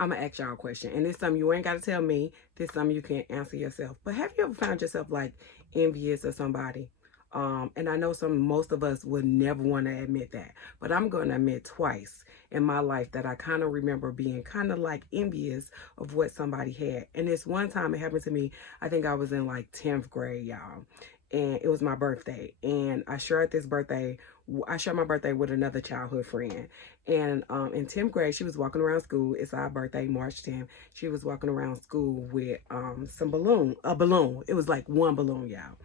I'm gonna ask y'all a question, and this something you ain't gotta tell me. This something you can't answer yourself. But have you ever found yourself like envious of somebody? And I know most of us would never want to admit that, but I'm going to admit twice in my life that I kind of remember being kind of like envious of what somebody had. And this one time it happened to me. I think I was in like 10th grade, y'all, and it was my birthday. And I shared my birthday with another childhood friend. And in 10th grade, she was walking around school. It's our birthday, March 10th. She was walking around school with a balloon. It was like one balloon, y'all.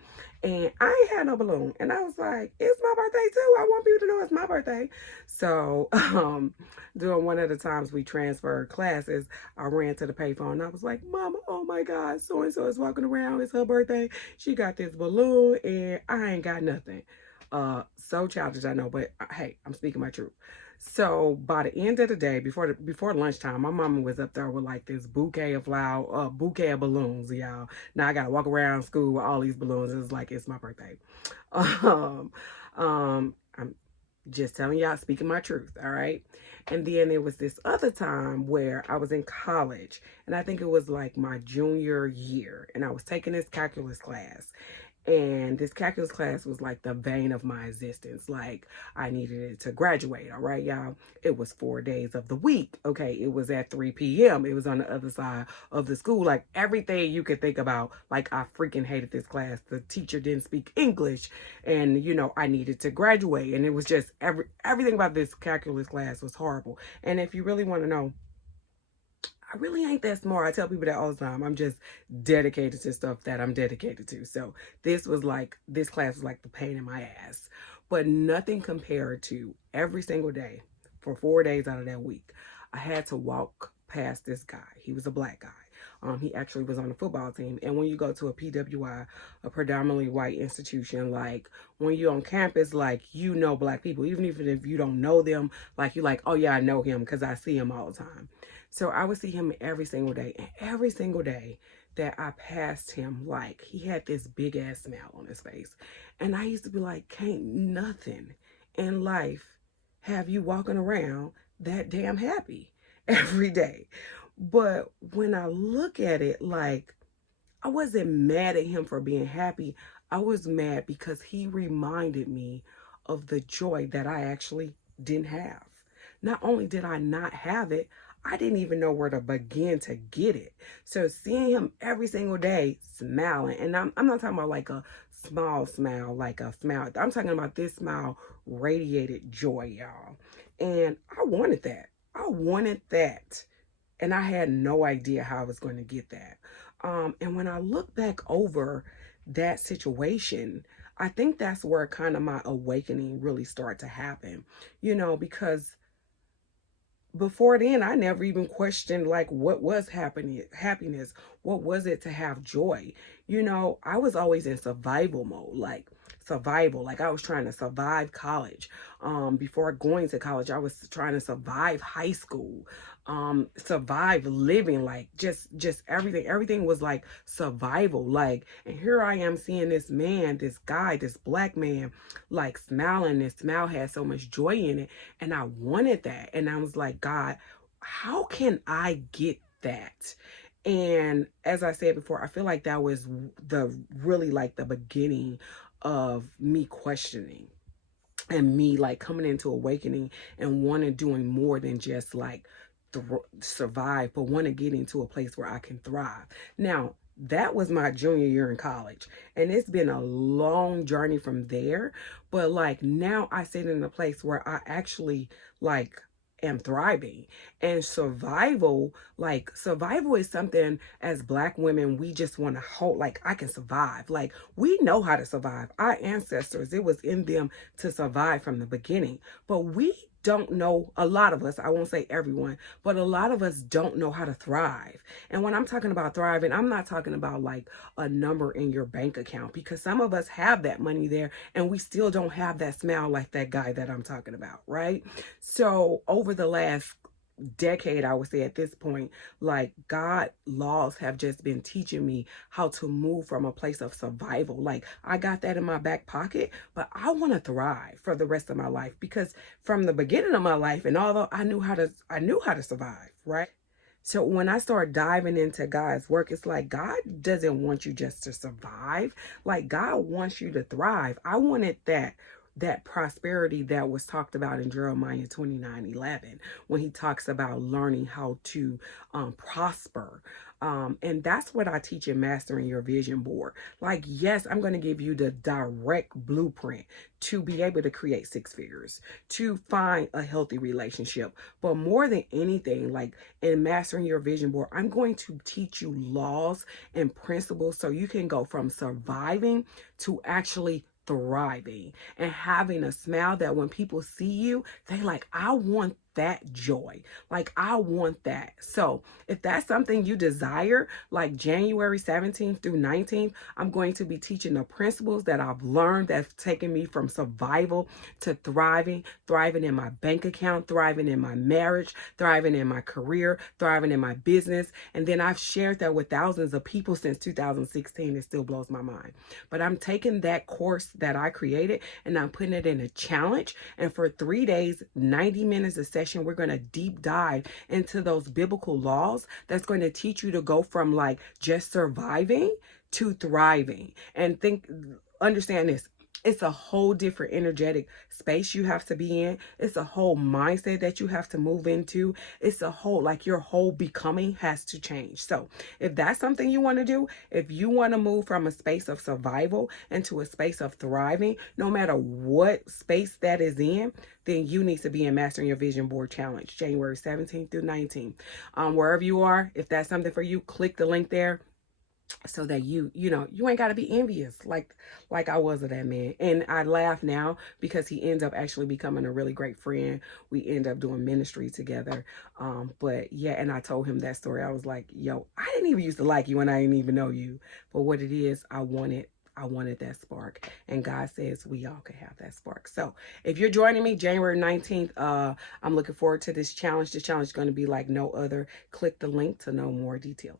And I ain't had no balloon. And I was like, it's my birthday too. I want people to know it's my birthday. So during one of the times we transferred classes, I ran to the payphone and I was like, Mama, oh my God, so-and-so is walking around. It's her birthday. She got this balloon and I ain't got nothing. So childish, I know, but hey, I'm speaking my truth. So by the end of the day, before lunchtime, my mama was up there with like this bouquet of balloons, y'all. Now I gotta walk around school with all these balloons. It's like it's my birthday. I'm just telling y'all, speaking my truth, all right? And then there was this other time where I was in college, and I think it was like my junior year, and I was taking this calculus class. And this calculus class was like the bane of my existence. Like, I needed it to graduate, all right, y'all? It was 4 days of the week, okay? It was at 3 p.m. It was on the other side of the school. Like, everything you could think about. Like, I freaking hated this class. The teacher didn't speak English. And, I needed to graduate. And it was just, everything about this calculus class was horrible. And if you really want to know, I really ain't that smart. I tell people that all the time. I'm just dedicated to stuff that I'm dedicated to. So this class was like the pain in my ass. But nothing compared to every single day for 4 days out of that week. I had to walk past this guy. He was a black guy. He actually was on the football team. And when you go to a PWI, a predominantly white institution, like when you're on campus, like black people, even if you don't know them, like you're like, oh yeah, I know him because I see him all the time. So I would see him every single day. And every single day that I passed him, like he had this big ass smile on his face. And I used to be like, can't nothing in life have you walking around that damn happy every day. But when I look at it, like, I wasn't mad at him for being happy. I was mad because he reminded me of the joy that I actually didn't have. Not only did I not have it, I didn't even know where to begin to get it. So seeing him every single day smiling, and I'm not talking about like a small smile, like a smile. I'm talking about this smile radiated joy, y'all. And I wanted that. I wanted that. And I had no idea how I was going to get that. And when I look back over that situation, I think that's where kind of my awakening really started to happen, because before then, I never even questioned like what was happiness. What was it to have joy? I was always in survival mode, like survival. Like I was trying to survive college. Before going to college, I was trying to survive high school, survive living, like just everything. Everything was like survival. Like, and here I am seeing this man, this guy, this black man, like smiling. This smile had so much joy in it. And I wanted that. And I was like, God, how can I get that? And as I said before, I feel like that was really like the beginning of me questioning and me like coming into awakening and wanting doing more than just like survive, but want to get into a place where I can thrive. Now, that was my junior year in college, and it's been a long journey from there, but like now I sit in a place where I actually like am thriving. And survival is something as black women we just want to hold. Like, I can survive. Like, we know how to survive. Our ancestors, it was in them to survive from the beginning, but we don't know, a lot of us, I won't say everyone, but a lot of us don't know how to thrive. And when I'm talking about thriving, I'm not talking about like a number in your bank account, because some of us have that money there and we still don't have that smile like that guy that I'm talking about, right? So over the last decade, I would say at this point, like God laws have just been teaching me how to move from a place of survival. Like, I got that in my back pocket, but I want to thrive for the rest of my life, because from the beginning of my life, and although I knew how to survive, right? So when I start diving into God's work, it's like God doesn't want you just to survive. Like God wants you to thrive. I wanted that prosperity that was talked about in Jeremiah 29:11, when he talks about learning how to prosper. And that's what I teach in Mastering Your Vision Board. Like, yes, I'm going to give you the direct blueprint to be able to create six figures, to find a healthy relationship. But more than anything, like in Mastering Your Vision Board, I'm going to teach you laws and principles so you can go from surviving to actually thriving and having a smile that when people see you, they like, I want that joy. Like, I want that. So if that's something you desire, like January 17th through 19th, I'm going to be teaching the principles that I've learned that's taken me from survival to thriving, thriving in my bank account, thriving in my marriage, thriving in my career, thriving in my business. And then I've shared that with thousands of people since 2016. It still blows my mind. But I'm taking that course that I created and I'm putting it in a challenge. And for 3 days, 90 minutes a session, we're going to deep dive into those biblical laws that's going to teach you to go from like just surviving to thriving. And understand this. It's a whole different energetic space you have to be in. It's a whole mindset that you have to move into. It's a whole, like your whole becoming has to change. So if that's something you want to do, if you want to move from a space of survival into a space of thriving, no matter what space that is in, then you need to be in Mastering Your Vision Board Challenge, January 17th through 19th. Wherever you are, if that's something for you, click the link there, so that you ain't got to be envious like I was of that man. And I laugh now because he ends up actually becoming a really great friend. We end up doing ministry together. But yeah, and I told him that story. I was like, yo, I didn't even used to like you and I didn't even know you, but what it is, I wanted that spark, and God says we all could have that spark. So if you're joining me January 19th, I'm looking forward to this challenge. This challenge is going to be like no other. Click the link to know more details.